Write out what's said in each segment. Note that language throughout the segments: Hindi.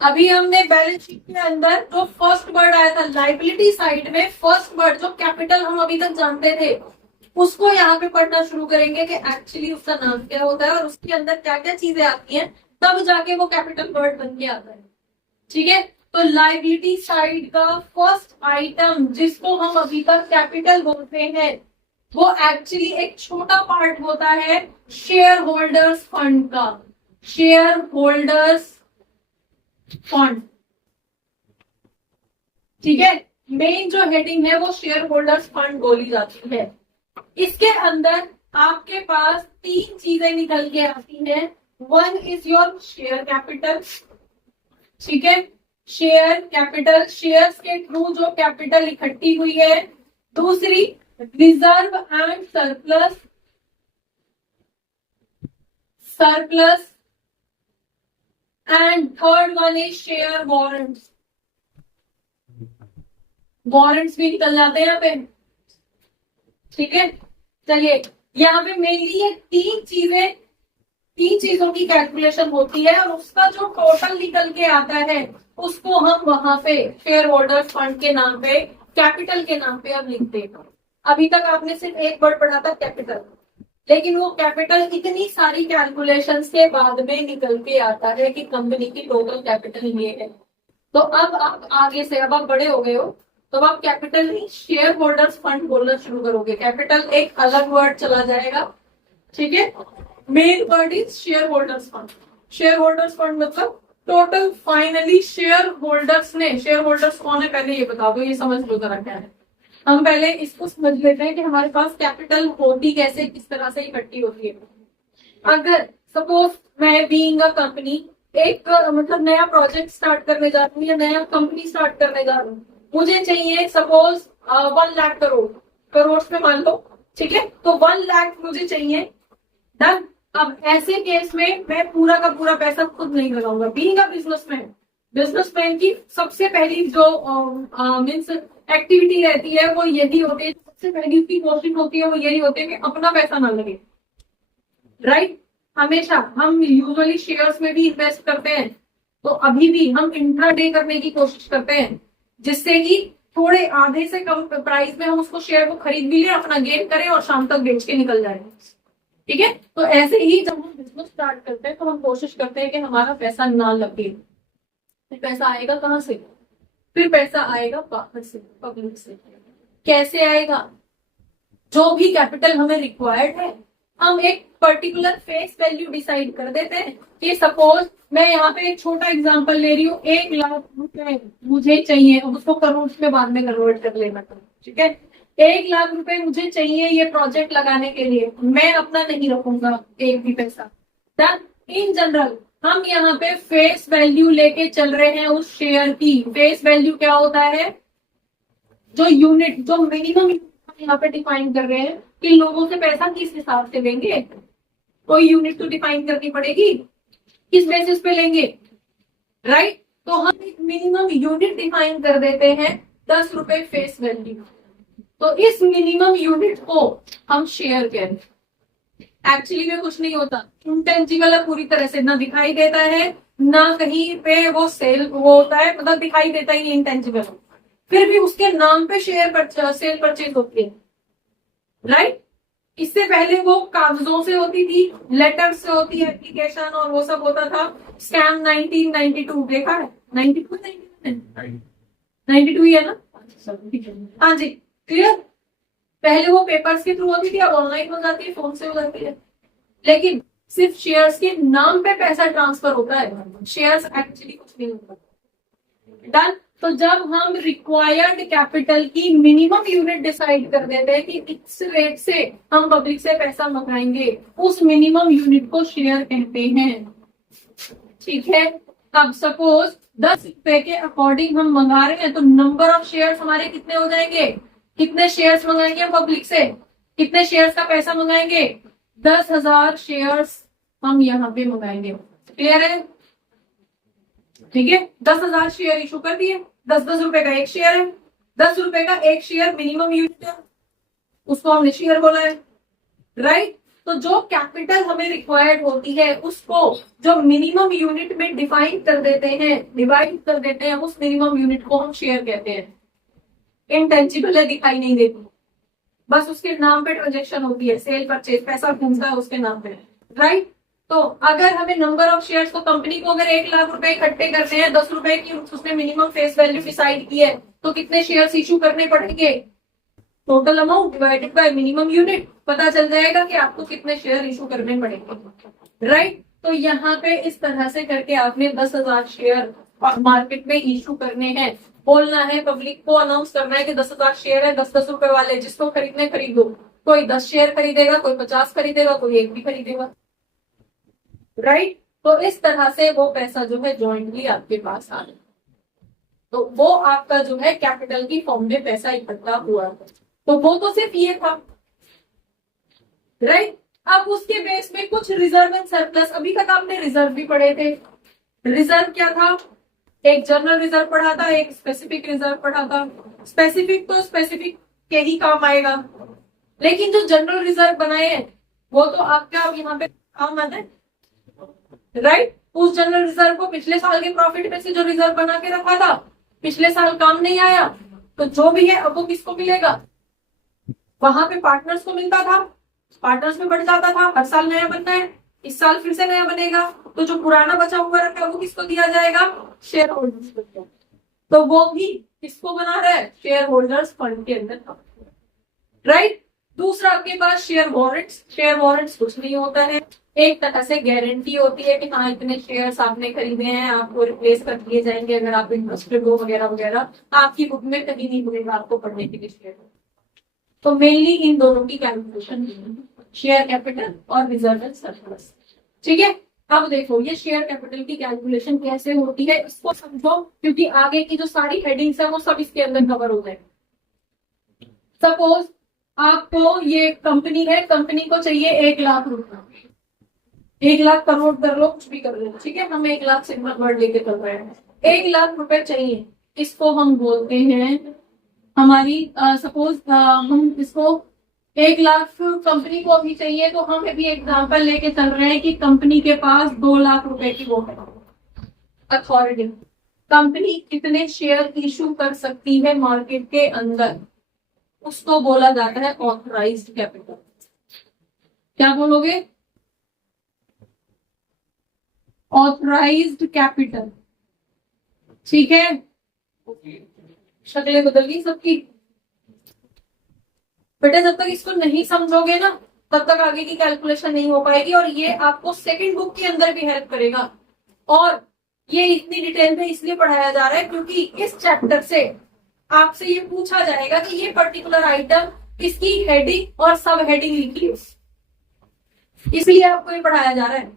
अभी हमने बैलेंस शीट के अंदर जो फर्स्ट वर्ड आया था लाइबिलिटी साइड में, फर्स्ट वर्ड जो कैपिटल हम अभी तक जानते थे उसको यहाँ पे पढ़ना शुरू करेंगे कि एक्चुअली उसका नाम क्या होता है और उसके अंदर क्या क्या चीजें आती हैं, तब जाके वो कैपिटल वर्ड बन के आता है। ठीक है, तो लाइबिलिटी साइड का फर्स्ट आइटम जिसको हम अभी तक कैपिटल बोलते हैं वो एक्चुअली एक छोटा पार्ट होता है शेयर होल्डर्स फंड का। शेयर होल्डर्स फंड, ठीक है, मेन जो हेडिंग है वो शेयर होल्डर्स फंड बोली जाती है। इसके अंदर आपके पास तीन चीजें निकल के आती हैं। One is your share capital, ठीक है, शेयर कैपिटल, शेयर्स के थ्रू जो कैपिटल इकट्ठी हुई है। दूसरी reserve and surplus, surplus, and third one is share warrants. Warrants भी निकल जाते हैं यहाँ पे, ठीक है। चलिए, यहाँ पे मेनली ये तीन चीजों की कैलकुलेशन होती है और उसका जो टोटल निकल के आता है उसको हम वहां पे शेयर होल्डर्स फंड के नाम पे, कैपिटल के नाम पे अब लिखते हैं। अभी तक आपने सिर्फ एक वर्ड पढ़ा था कैपिटल, लेकिन वो कैपिटल इतनी सारी कैलकुलेशंस के बाद में निकल के आता है कि कंपनी की टोटल कैपिटल ये है। तो अब आप आगे से, अब आप बड़े हो गए हो तो आप कैपिटल नहीं शेयर होल्डर्स फंड बोलना शुरू करोगे। कैपिटल एक अलग वर्ड चला जाएगा, ठीक है। Main word is share holders fund. Share holders fund मतलब टोटल फाइनली शेयर होल्डर्स ने, शेयर होल्डर्स कौन है पहले ये बता दो, ये समझ लो जरा क्या है। हम पहले इसको समझ लेते हैं कि हमारे पास कैपिटल होती कैसे, किस तरह से इकट्ठी होती है। अगर सपोज मैं बीइंग अ कंपनी एक मतलब नया प्रोजेक्ट स्टार्ट करने जा रही हूँ या नया कंपनी स्टार्ट करने जा रही हूँ, मुझे चाहिए सपोज 1 लाख करोड़, करोड़ में मान लो, ठीक है, तो 1 लाख मुझे चाहिए। डन। अब ऐसे केस में मैं पूरा का पूरा पैसा खुद नहीं लगाऊंगा। बीइंग अ बिजनेसमैन, बिजनेसमैन की सबसे पहली जो मीन्स एक्टिविटी रहती है वो यही होती है, सबसे पहली उसकी कोशिश होती है वो यही होती है कि अपना पैसा ना लगे, राइट। हमेशा हम यूजुअली शेयर्स में भी इन्वेस्ट करते हैं, तो अभी भी हम इंट्राडे करने की कोशिश करते हैं जिससे कि थोड़े आधे से कम प्राइस में हम उसको शेयर को खरीद भी लें, अपना गेन करें और शाम तक बेच के निकल जाए, ठीक है। तो ऐसे ही जब हम बिजनेस स्टार्ट करते हैं तो हम कोशिश करते हैं कि हमारा पैसा ना लगे। फिर पैसा आएगा कहाँ से? फिर पैसा आएगा बाहर से, पब्लिक से। कैसे आएगा? जो भी कैपिटल हमें रिक्वायर्ड है हम एक पर्टिकुलर फेस वैल्यू डिसाइड कर देते हैं कि सपोज मैं यहाँ पे एक छोटा एग्जांपल ले रही हूँ, 1 लाख रुपए मुझे चाहिए, उसको करोड़ में बाद में कन्वर्ट कर लेना, ठीक है। 1 लाख रुपए मुझे चाहिए ये प्रोजेक्ट लगाने के लिए, मैं अपना नहीं रखूंगा एक भी पैसा। इन जनरल हम यहाँ पे फेस वैल्यू लेके चल रहे हैं उस शेयर की। फेस वैल्यू क्या होता है? जो यूनिट, जो मिनिमम यहाँ पे डिफाइन कर रहे हैं कि लोगों से पैसा किस हिसाब से लेंगे, कोई यूनिट तो डिफाइन करनी पड़ेगी, किस बेसिस पे लेंगे, राइट। तो हम एक मिनिमम यूनिट डिफाइन कर देते हैं, 10 रुपए फेस वैल्यू। तो इस मिनिमम यूनिट को हम शेयर करें। एक्चुअली में कुछ नहीं होता, इंटेंजिबल है, पूरी तरह से ना दिखाई देता है ना कहीं पे वो सेल वो होता है, मतलब दिखाई देता ही नहीं, इंटेंजिबल। फिर भी उसके नाम पे सेल परचेज होती है, राइट। इससे पहले वो कागजों से होती थी, लेटर से होती है, एप्लीकेशन और वो सब होता था। स्कैम 1992 देखा है? 92 92 ही है ना? हाँ जी, क्लियर। पहले वो पेपर्स के थ्रू होती थी, अब ऑनलाइन हो जाती है, फोन से हो जाती है। लेकिन सिर्फ शेयर्स के नाम पे पैसा ट्रांसफर होता है, शेयर्स एक्चुअली कुछ नहीं होता। डन। तो जब हम रिक्वायर्ड कैपिटल की मिनिमम यूनिट डिसाइड कर देते हैं कि इस रेट से हम पब्लिक से पैसा मंगाएंगे, उस मिनिमम यूनिट को शेयर कहते हैं, ठीक है। अब सपोज 10 रुपए के अकॉर्डिंग हम मंगा रहे हैं तो नंबर ऑफ शेयर्स हमारे कितने हो जाएंगे? कितने शेयर्स मंगाएंगे हम पब्लिक से? कितने शेयर्स का पैसा मंगाएंगे? 10,000 शेयर्स हम यहाँ पे मंगाएंगे, क्लियर है? ठीक है, 10,000 शेयर इशू कर दिए, 10-10 रुपए का एक शेयर है, 10 रुपए का एक शेयर मिनिमम यूनिट है, उसको हमने शेयर बोला है, राइट। तो जो कैपिटल हमें रिक्वायर्ड होती है उसको जो मिनिमम यूनिट में डिफाइन कर देते हैं, डिवाइड कर देते हैं, उस मिनिमम यूनिट को हम शेयर कहते हैं। इनटेंजिबल है, दिखाई नहीं देती, बस उसके नाम पे ट्रांजेक्शन होती है, सेल परचेज, पैसा घूमता है उसके नाम पे, राइट। तो अगर हमें नंबर ऑफ शेयर्स, तो कंपनी को अगर 1 लाख रुपए इकट्ठे करते हैं, 10 रुपए की उसने मिनिमम फेस वैल्यू डिसाइड की है, तो कितने शेयर्स इशू करने पड़ेंगे? Total amount divided by minimum unit, पता चल जाएगा कि आपको कितने शेयर इशू करने पड़ेंगे, राइट। तो यहाँ पे इस तरह से करके आपने 10,000 शेयर मार्केट में इशू करने हैं, बोलना है, पब्लिक को अनाउंस करना है कि 10,000 शेयर है, 10-10 रुपए वाले, जिसको खरीदने खरीदो। कोई 10 शेयर खरीदेगा, कोई 50 खरीदेगा, कोई 1 भी खरीदेगा, राइट। तो इस तरह से वो पैसा जो है जॉइंटली आपके पास आ रहा है, तो वो आपका जो है कैपिटल की फॉर्म में पैसा इकट्ठा हुआ है। तो वो तो सिर्फ ये था, राइट। अब उसके बेस में कुछ रिजर्व एंड सरप्लस, अभी तक आपने रिजर्व भी पढ़े थे। रिजर्व क्या था? एक जनरल रिजर्व पढ़ा था, एक स्पेसिफिक रिजर्व पढ़ा था। स्पेसिफिक तो स्पेसिफिक के ही काम आएगा, लेकिन जो जनरल रिजर्व बनाए हैं वो तो आपका यहाँ पे काम आता है, राइट। उस जनरल रिजर्व को पिछले साल के प्रॉफिट में से जो रिजर्व बना के रखा था, पिछले साल काम नहीं आया, तो जो भी है अब वो किसको मिलेगा? वहां पे पार्टनर्स को मिलता था, पार्टनर्स में बढ़ जाता था, हर साल नया बनना है, इस साल फिर से नया बनेगा, तो जो पुराना बचा हुआ रखा है वो किसको दिया जाएगा? शेयर होल्डर्स को। तो वो भी किसको बना रहा है? शेयर होल्डर्स फंड के अंदर, राइट। दूसरा आपके पास शेयर वारंट्स। शेयर वारंट्स कुछ नहीं होता है, एक तरह से गारंटी होती है कि हाँ इतने शेयर्स आपने खरीदे हैं, आपको रिप्लेस कर दिए जाएंगे अगर आप इंटरेस्टेड हो वगैरह वगैरह, आपकी बुक में कहीं नहीं मिलेगा आपको पढ़ने के लिए शेयर। तो मेनली इन दोनों की कैलकुलेशन, शेयर कैपिटल और रिजर्व एंड सरप्लस, ठीक है। अब देखो ये शेयर कैपिटल की कैलकुलेशन कैसे होती है, इसको समझो, क्योंकि आगे की जो सारी हेडिंग्स है वो सब इसके अंदर कवर हो जाए। सपोज आपको ये कंपनी है, कंपनी को चाहिए 1 लाख रुपए, 1 लाख करोड़ कर लो, कुछ भी कर लो, ठीक है, हम 1 लाख सिंपल वर्ड लेके चल रहे हैं। 1 लाख रुपए चाहिए, इसको हम बोलते हैं हमारी, सपोज हम इसको 1 लाख कंपनी को अभी चाहिए, तो हम अभी एग्जांपल लेके चल रहे हैं कि कंपनी के पास 2 लाख रुपए की वो है अथॉरिटी। कंपनी कितने शेयर इशू कर सकती है मार्केट के अंदर, उसको बोला जाता है ऑथराइज्ड कैपिटल। क्या बोलोगे? ऑथराइज्ड कैपिटल, ठीक है। शक्लें बदल गई सबकी। बेटा जब तक इसको नहीं समझोगे ना तब तक आगे की कैलकुलेशन नहीं हो पाएगी, और ये आपको सेकंड बुक के अंदर भी हेल्प करेगा। और ये इतनी डिटेल में इसलिए पढ़ाया जा रहा है क्योंकि इस चैप्टर से आपसे ये पूछा जाएगा कि ये पर्टिकुलर आइटम इसकी हेडिंग और सब हेडिंग लिखी, इसलिए आपको ये पढ़ाया जा रहा है,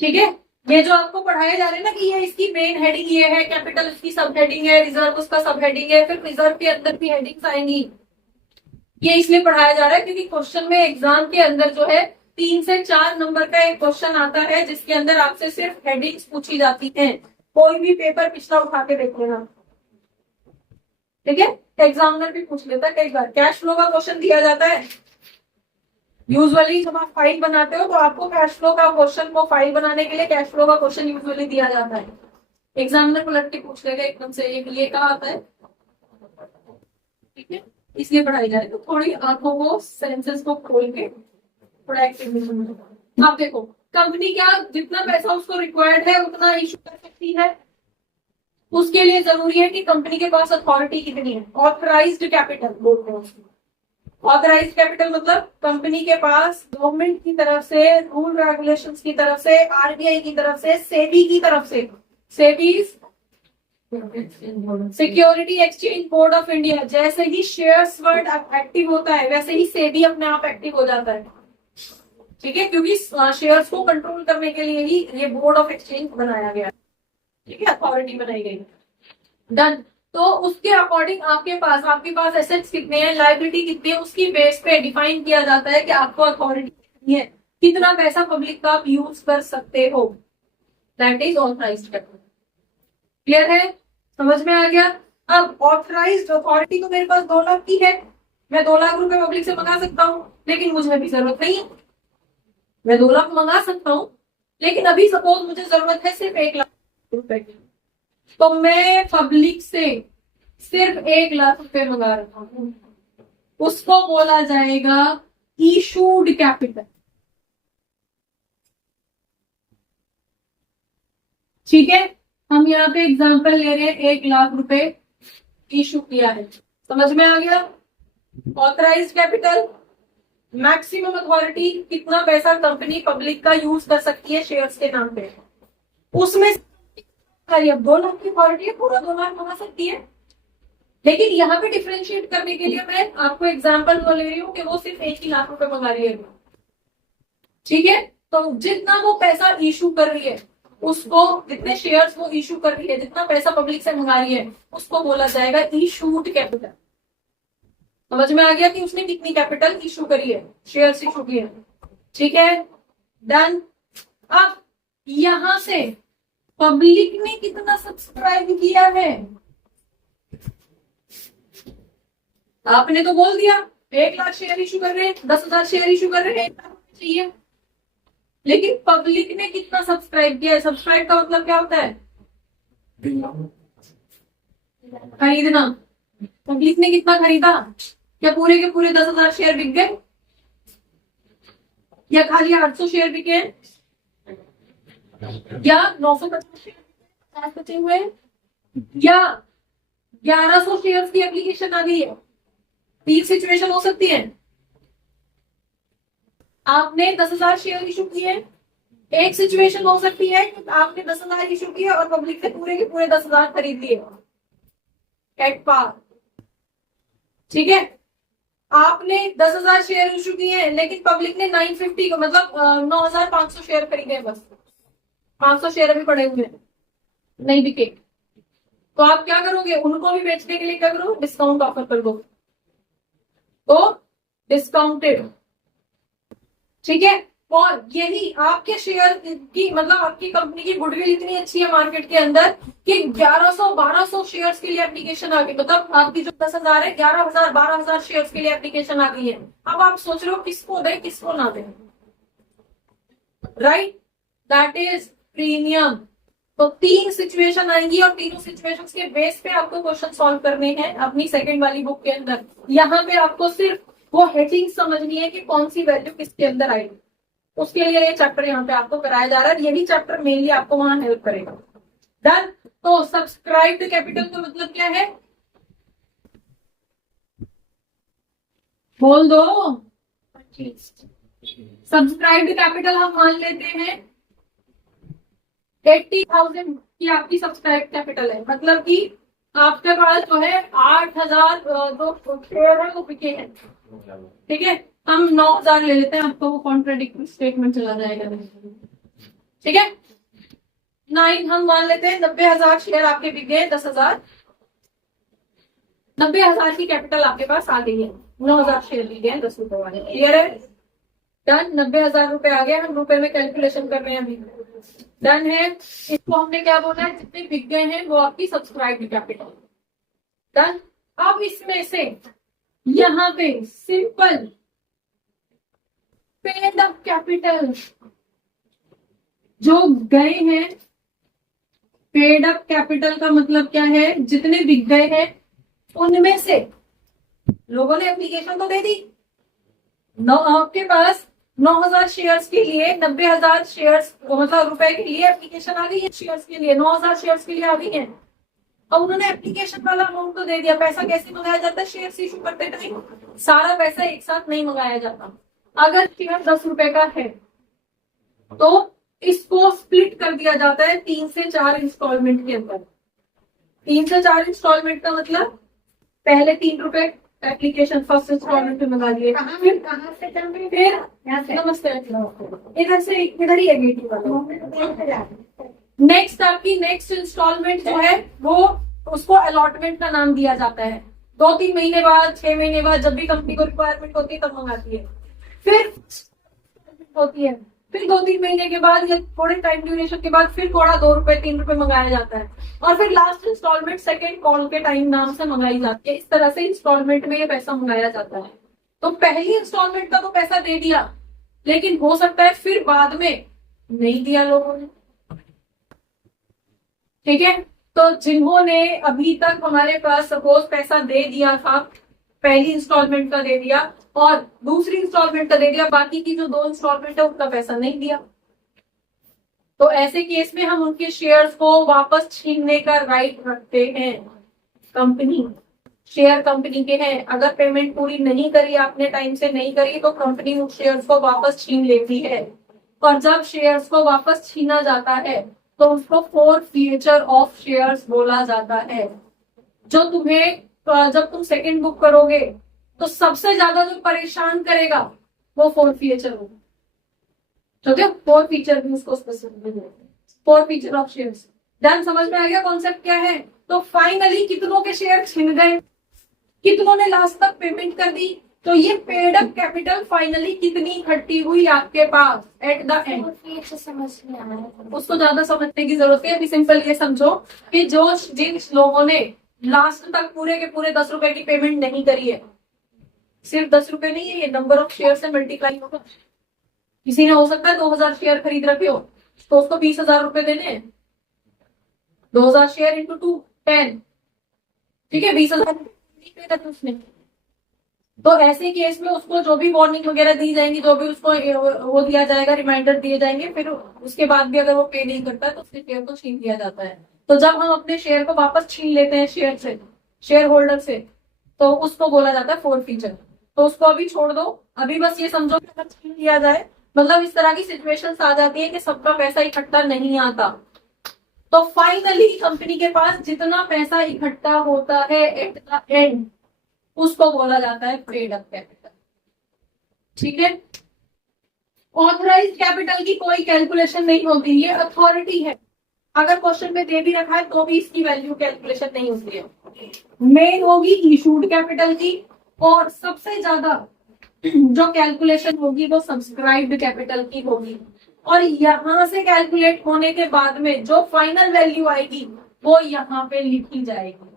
ठीक है। ये जो आपको पढ़ाए जा रहे हैं ना कि ये इसकी मेन हेडिंग ये है, कैपिटल इसकी सब हेडिंग है, रिजर्व उसका सब हेडिंग है, फिर रिजर्व के अंदर भी हेडिंग्स आएंगी, ये इसलिए पढ़ाया जा रहा है क्योंकि क्वेश्चन में एग्जाम के अंदर जो है 3 से 4 नंबर का एक क्वेश्चन आता है जिसके अंदर आपसे सिर्फ हेडिंग्स पूछी जाती हैं। कोई भी पेपर पिछला उठा के देख लेना, ठीक है। एग्जामिनर भी पूछ लेता है कई बार। कैश फ्लो का क्वेश्चन दिया जाता है यूजुअली, जब आप फाइल बनाते हो तो आपको कैश फ्लो का क्वेश्चन को फाइल बनाने के लिए कैश फ्लो का क्वेश्चन यूजुअली दिया जाता है। एग्जामिनर पलट के पूछ लेगा एकदम से ये कहाँ आता है, ठीक है, इसलिए पढ़ाई जाए। तो थोड़ी आंखों को, सेंसेस को खोल के थोड़ा एक्टिव। आप देखो कंपनी क्या जितना पैसा उसको रिक्वायर्ड है उतना इशू कर सकती है, उसके लिए जरूरी है कि कंपनी के पास अथॉरिटी कितनी है, ऑथराइज्ड कैपिटल बोलते हैं उसको। ऑथराइज्ड कैपिटल मतलब कंपनी के पास गवर्नमेंट की तरफ से, रूल रेगुलेशंस की तरफ से, आरबीआई की तरफ से, सेबी की तरफ से, SEBI security exchange board of India, जैसे ही शेयर्स वर्ड एक्टिव होता है वैसे ही सेबी अपने आप एक्टिव हो जाता है, ठीक है, क्योंकि शेयर्स को कंट्रोल करने के लिए ही ये बोर्ड ऑफ एक्सचेंज बनाया गया, ठीक है, अथॉरिटी बनाई गई। डन। तो उसके अकॉर्डिंग आपके पास एसेट्स कितने हैं, लायबिलिटी कितनी है, उसकी बेस पे डिफाइन किया जाता है कि आपको अथॉरिटी कितनी है, कितना पैसा पब्लिक का आप यूज कर सकते हो, that is authorised capital. Clear है, समझ में आ गया। अब ऑथराइज्ड अथॉरिटी तो मेरे पास 2 लाख की है, मैं 2 लाख रुपए पब्लिक से मंगा सकता हूँ, लेकिन मुझे अभी जरूरत नहीं है। मैं 2 लाख मंगा सकता हूँ, लेकिन अभी सपोज मुझे जरूरत है सिर्फ 1 लाख रुपए की, तो मैं पब्लिक से सिर्फ 1 लाख रुपए मंगा रहा हूँ, उसको बोला जाएगा इशूड कैपिटल। ठीक है, हम यहाँ पे एग्जांपल ले रहे हैं 1 लाख रुपए इशू किया है, समझ में आ गया। ऑथराइज्ड कैपिटल, मैक्सिमम अथॉरिटी, कितना पैसा कंपनी पब्लिक का यूज कर सकती है शेयर्स के नाम पे, उसमें 2 लाख की अथॉरिटी है, पूरा 2 लाख मंगा सकती है। लेकिन यहाँ पे डिफरेंशिएट करने के लिए मैं आपको एग्जांपल वो ले रही हूँ कि वो सिर्फ 1 ही लाख रुपए मंगा रही है। ठीक है, तो जितना वो पैसा इशू कर रही है, उसको जितने शेयर्स वो इशू कर रही है, जितना पैसा पब्लिक से मंगा रही है, उसको बोला जाएगा इशूड कैपिटल। समझ में आ गया कि उसने कितनी कैपिटल इशू करी है, शेयर्स इशू किए। ठीक है, डन। अब यहां से पब्लिक ने कितना सब्सक्राइब किया है, आपने तो बोल दिया 1 लाख शेयर इशू कर रहे हैं, 10,000 शेयर इशू कर रहे हैं, 1 लाख चाहिए। लेकिन पब्लिक ने कितना सब्सक्राइब किया है? सब्सक्राइब का मतलब क्या होता है? खरीदना। पब्लिक ने कितना खरीदा? क्या पूरे के पूरे 10,000 शेयर बिक गए, या खाली 800 शेयर बिके, या 950 शेयर बचे हुए, या 1100 शेयर्स की एप्लीकेशन आ गई है? 3 सिचुएशन हो सकती है। आपने 10,000 शेयर इशू किए, एक सिचुएशन हो सकती है कि आपने 10,000 इशू किए और पब्लिक ने पूरे के पूरे 10,000 खरीद लिए एट पार। ठीक है, आपने 10,000 शेयर इशू किए, लेकिन पब्लिक ने 950 को मतलब 9,500 शेयर खरीदे, बस 500 शेयर अभी पड़े हुए हैं, नहीं बिके। तो आप क्या करोगे? उनको भी बेचने के लिए क्या करो? डिस्काउंट ऑफर कर दो, तो डिस्काउंटेड। ठीक है, और यही आपके शेयर की मतलब आपकी कंपनी की गुडविल इतनी अच्छी है मार्केट के अंदर कि 1100-1200 शेयर्स के लिए एप्लीकेशन आ गई। मतलब आपकी जो 10,000 है, 11,000-12,000 शेयर्स के लिए एप्लीकेशन आ गई है। अब आप सोच रहे हो किसको दे किसको ना दे, राइट? That is premium. तो 3 सिचुएशन आएंगी और तीनों सिचुएशंस के बेस पे आपको क्वेश्चन सॉल्व करने हैं अपनी सेकंड वाली बुक के अंदर। यहाँ पे आपको सिर्फ वो हेडिंग समझनी है कि कौन सी वैल्यू किसके अंदर आएगी, उसके लिए ये चैप्टर यहाँ पे आपको कराया जा रहा है। यही चैप्टर मेनली आपको वहां हेल्प करेगा। डन। तो सब्सक्राइब्ड कैपिटल का मतलब क्या है? बोल दो। सब्सक्राइब्ड कैपिटल हम मान लेते हैं 80,000 की आपकी सब्सक्राइब कैपिटल है, मतलब कि आपके पास जो है 8,000 जो शेयर है वो बिके हैं। ठीक है, हम 9,000 ले लेते हैं, आपको वो कॉन्ट्राडिक्टरी स्टेटमेंट चला जाएगा। ठीक है, 9 हम मान लेते हैं 90,000 शेयर आपके बिक गए, 10,000, 90,000 की कैपिटल आपके पास आ गई है, 9,000 शेयर बिक गए 10 रुपए वाले। क्लियर है? डन। 90,000 रुपए आ गए, हम रुपए में कैलकुलेशन कर रहे हैं अभी। डन है। इसको हमने क्या बोला है? जितने बिक गए हैं वो आपकी सब्सक्राइब्ड कैपिटल। डन। अब इसमें से यहाँ पे सिंपल पेड अप कैपिटल जो गए हैं, पेड अप कैपिटल का मतलब क्या है? जितने बिक गए हैं उनमें से लोगों ने एप्लीकेशन तो दे दी, आपके पास 9,000 शेयर्स के लिए 90,000 शेयर्स मतलब रुपए के लिए एप्लीकेशन आ गई है, शेयर्स के लिए 9,000 शेयर्स के लिए आ गई है। अब उन्होंने एप्लीकेशन वाला अमाउंट तो दे दिया। पैसा कैसे मंगाया जाता है? शेयर्स इशू करते टाइम सारा पैसा एक साथ नहीं मंगाया जाता। अगर शेयर 10 रुपए का है तो इसको स्प्लिट कर दिया जाता है 3 से 4 इंस्टॉलमेंट के अंदर। 3 से 4 इंस्टॉलमेंट का मतलब पहले 3 रुपए एप्लीकेशन फर्स्ट इंस्टॉलमेंट में मंगा लिए, फिर नमस्ते इधर से इधर ही है गेट वाला। नेक्स्ट आपकी नेक्स्ट इंस्टॉलमेंट जो है वो उसको अलॉटमेंट का नाम दिया जाता है। 2-3 महीने बाद, 6 महीने बाद, जब भी कंपनी को रिक्वायरमेंट होती है तब मंगाती है। फिर होती है फिर 2-3 महीने के बाद या थोड़े टाइम ड्यूरेशन के बाद फिर थोड़ा 2 रुपए 3 रुपए मंगाया जाता है, और फिर लास्ट इंस्टॉलमेंट सेकेंड कॉल के टाइम नाम से मंगाई जाती है। इस तरह से इंस्टॉलमेंट में ये पैसा मंगाया जाता है। तो पहली इंस्टॉलमेंट का तो पैसा दे दिया, लेकिन हो सकता है फिर बाद में नहीं दिया लोगों ने। ठीक है, तो जिन्होंने अभी तक हमारे पास सपोज पैसा दे दिया था, पहली इंस्टॉलमेंट का दे दिया और दूसरी इंस्टॉलमेंट का दे दिया, बाकी की जो 2 इंस्टॉलमेंट है उनका पैसा नहीं दिया, तो ऐसे केस में हम उनके शेयर्स को वापस छीनने का राइट रखते हैं। कंपनी शेयर कंपनी के हैं, अगर पेमेंट पूरी नहीं करी आपने, टाइम से नहीं करी, तो कंपनी उस शेयर्स को वापस छीन लेती है। और जब शेयर्स को वापस छीना जाता है तो उसको फोरफीचर ऑफ शेयर्स बोला जाता है। जो तुम्हें जब तुम सेकंड बुक करोगे तो सबसे ज्यादा जो परेशान करेगा वो फोरफीचर होगा। ठीक है, फोरफीचर भी उसको specific forfeiture of shares. Done, समझ में आ गया कॉन्सेप्ट क्या है? तो फाइनली कितनों के शेयर छिन गए, कितनों ने लास्ट तक पेमेंट कर दी, तो ये पेड अप कैपिटल फाइनली कितनी इकट्ठी हुई आपके पास एट द एंड। समझ में आ रहा है। उसको ज्यादा समझने की जरूरत है, अभी सिंपल ये समझो कि जो जिन लोगों ने लास्ट तक पूरे के पूरे 10 रुपए की पेमेंट नहीं करी है, सिर्फ 10 रुपए नहीं है, ये नंबर ऑफ शेयर से मल्टीप्लाई होगा। किसी ने हो सकता है 2000 शेयर खरीद रखे हो तो उसको 20,000 रुपए देने हैं, 2000 शेयर इंटू 2 10, ठीक है, 20,000 उसने। तो ऐसे केस में उसको जो भी वार्निंग वगैरह दी जाएंगी, जो भी उसको वो दिया जाएगा, रिमाइंडर दिए जाएंगे, फिर उसके बाद भी अगर वो पे नहीं करता है तो उसके शेयर को छीन लिया जाता है। तो जब हम अपने शेयर को वापस छीन लेते हैं शेयर होल्डर से, तो उसको बोला जाता है फोरफीचर। तो उसको अभी छोड़ दो, अभी बस ये समझो कि अगर छीन लिया जाए, मतलब इस तरह की सिचुएशंस आ जाती है कि सबका पैसा इकट्ठा नहीं आता, तो फाइनली कंपनी के पास जितना पैसा इकट्ठा होता है एट द एंड, उसको बोला जाता है पेड अप कैपिटल। ठीक है, ऑथराइज्ड कैपिटल की कोई कैलकुलेशन नहीं होती, ये अथॉरिटी है। अगर क्वेश्चन में दे भी रखा है तो भी इसकी वैल्यू कैलकुलेशन नहीं होती है। मेन होगी इशूड कैपिटल की, और सबसे ज्यादा जो कैलकुलेशन होगी वो सब्सक्राइब्ड कैपिटल की होगी। और यहां से कैलकुलेट होने के बाद में जो फाइनल वैल्यू आएगी वो यहाँ पे लिखी जाएगी।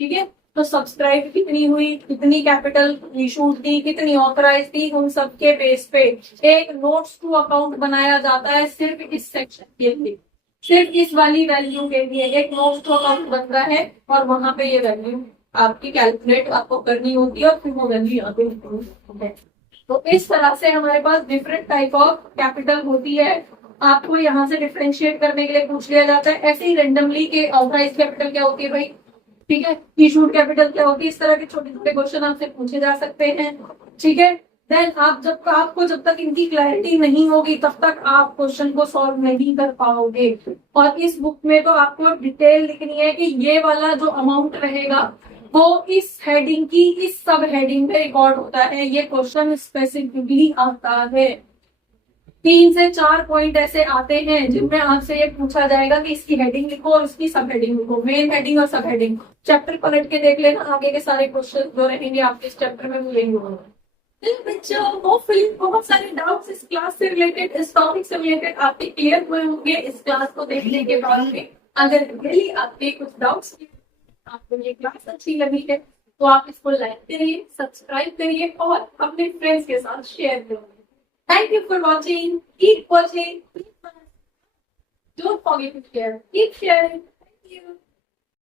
ठीक है, तो सब्सक्राइब कितनी हुई, कितनी कैपिटल इशूड थी, कितनी ऑथराइज थी, उन सब के बेस पे एक नोट्स टू अकाउंट बनाया जाता है। सिर्फ इस सेक्शन के लिए, सिर्फ इस वाली वैल्यू के लिए एक नोट्स टू अकाउंट बनता है, और वहां पे ये वैल्यू आपकी कैलकुलेट आपको करनी होती है, और फिर वो वैल्यू यहाँ पे है। तो इस तरह से हमारे पास डिफरेंट टाइप ऑफ कैपिटल होती है। आपको यहाँ से डिफरेंशिएट करने के लिए पूछ लिया जाता है ऐसे ही रेंडमली के ऑथराइज कैपिटल क्या होती है भाई, ठीक है, इशूड कैपिटल क्या होती है, इस तरह के छोटे छोटे क्वेश्चन आपसे पूछे जा सकते हैं। ठीक है, देन आपको जब तक इनकी क्लैरिटी नहीं होगी तब तक आप क्वेश्चन को सॉल्व नहीं कर पाओगे। और इस बुक में तो आपको डिटेल लिखनी है कि ये वाला जो अमाउंट रहेगा वो इस हेडिंग की इस सब हेडिंग पे रिकॉर्ड होता है। ये क्वेश्चन स्पेसिफिकली आता है। 3 से 4 पॉइंट ऐसे आते हैं जिनमें आपसे ये पूछा जाएगा कि इसकी हेडिंग लिखो और उसकी सब हेडिंग लिखो, मेन हेडिंग और सब हेडिंग। चैप्टर पलट के देख लेना, आगे के सारे क्वेश्चन जो रहेंगे आपके इस चैप्टर में मिलेंगे। बच्चों, होपफुली बहुत सारे डाउट्स इस क्लास से रिलेटेड, इस टॉपिक से रिलेटेड आपके क्लियर हुए होंगे इस क्लास को देखने के बाद में। अगर रियली आपके कुछ डाउट्स, आपको ये क्लास अच्छी लगी है तो आप इसको लाइक करिए, सब्सक्राइब करिए और अपने फ्रेंड्स के साथ शेयर करिए। Thank you for watching. Keep watching. Don't forget to share. Keep sharing. Thank you.